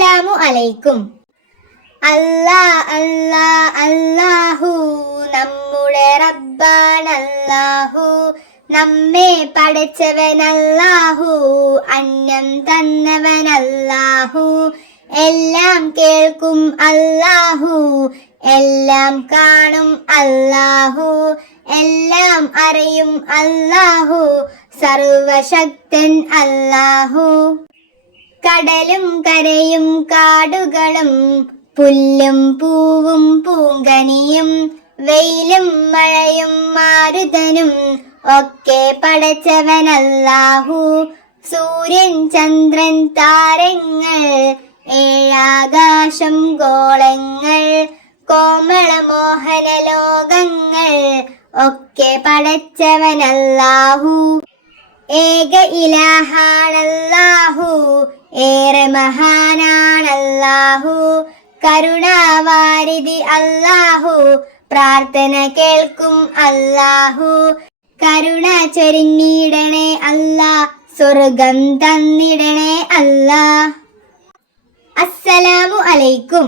അസ്സലാമു അലൈക്കും. അല്ലാ അല്ലാ അല്ലാഹു നമ്മുടെ റബ്ബാനല്ലാഹു, നമ്മെ പടച്ചവനല്ലാഹു, അന്നം തന്നവനല്ലാഹു, എല്ലാം കേൾക്കും അല്ലാഹു, എല്ലാം കാണും അല്ലാഹു, എല്ലാം അറിയും അല്ലാഹു, സർവശക്തൻ അല്ലാഹു. കടലും കരയും കാടുകളും പുല്ലും പൂവും പൂങ്കനിയും വെയിലും മഴയും മാരുതനും ഒക്കെ പടച്ചവനല്ലാഹു. സൂര്യൻ ചന്ദ്രൻ താരങ്ങൾ ഏഴാകാശം ഗോളങ്ങൾ കോമളമോഹന ലോകങ്ങൾ ഒക്കെ പടച്ചവനല്ലാഹു. ഏക ഇലാഹാണല്ലാഹു, ഏറെ മഹാനാണല്ലാഹു, കരുണാവാരിധി അല്ലാഹു, പ്രാർത്ഥന കേൾക്കും അല്ലാഹു, കരുണ ചൊരിഞ്ഞിടണേ അല്ലാ, സ്വർഗം തന്നിടണേ അല്ലാ. അസ്സലാമു അലൈക്കും.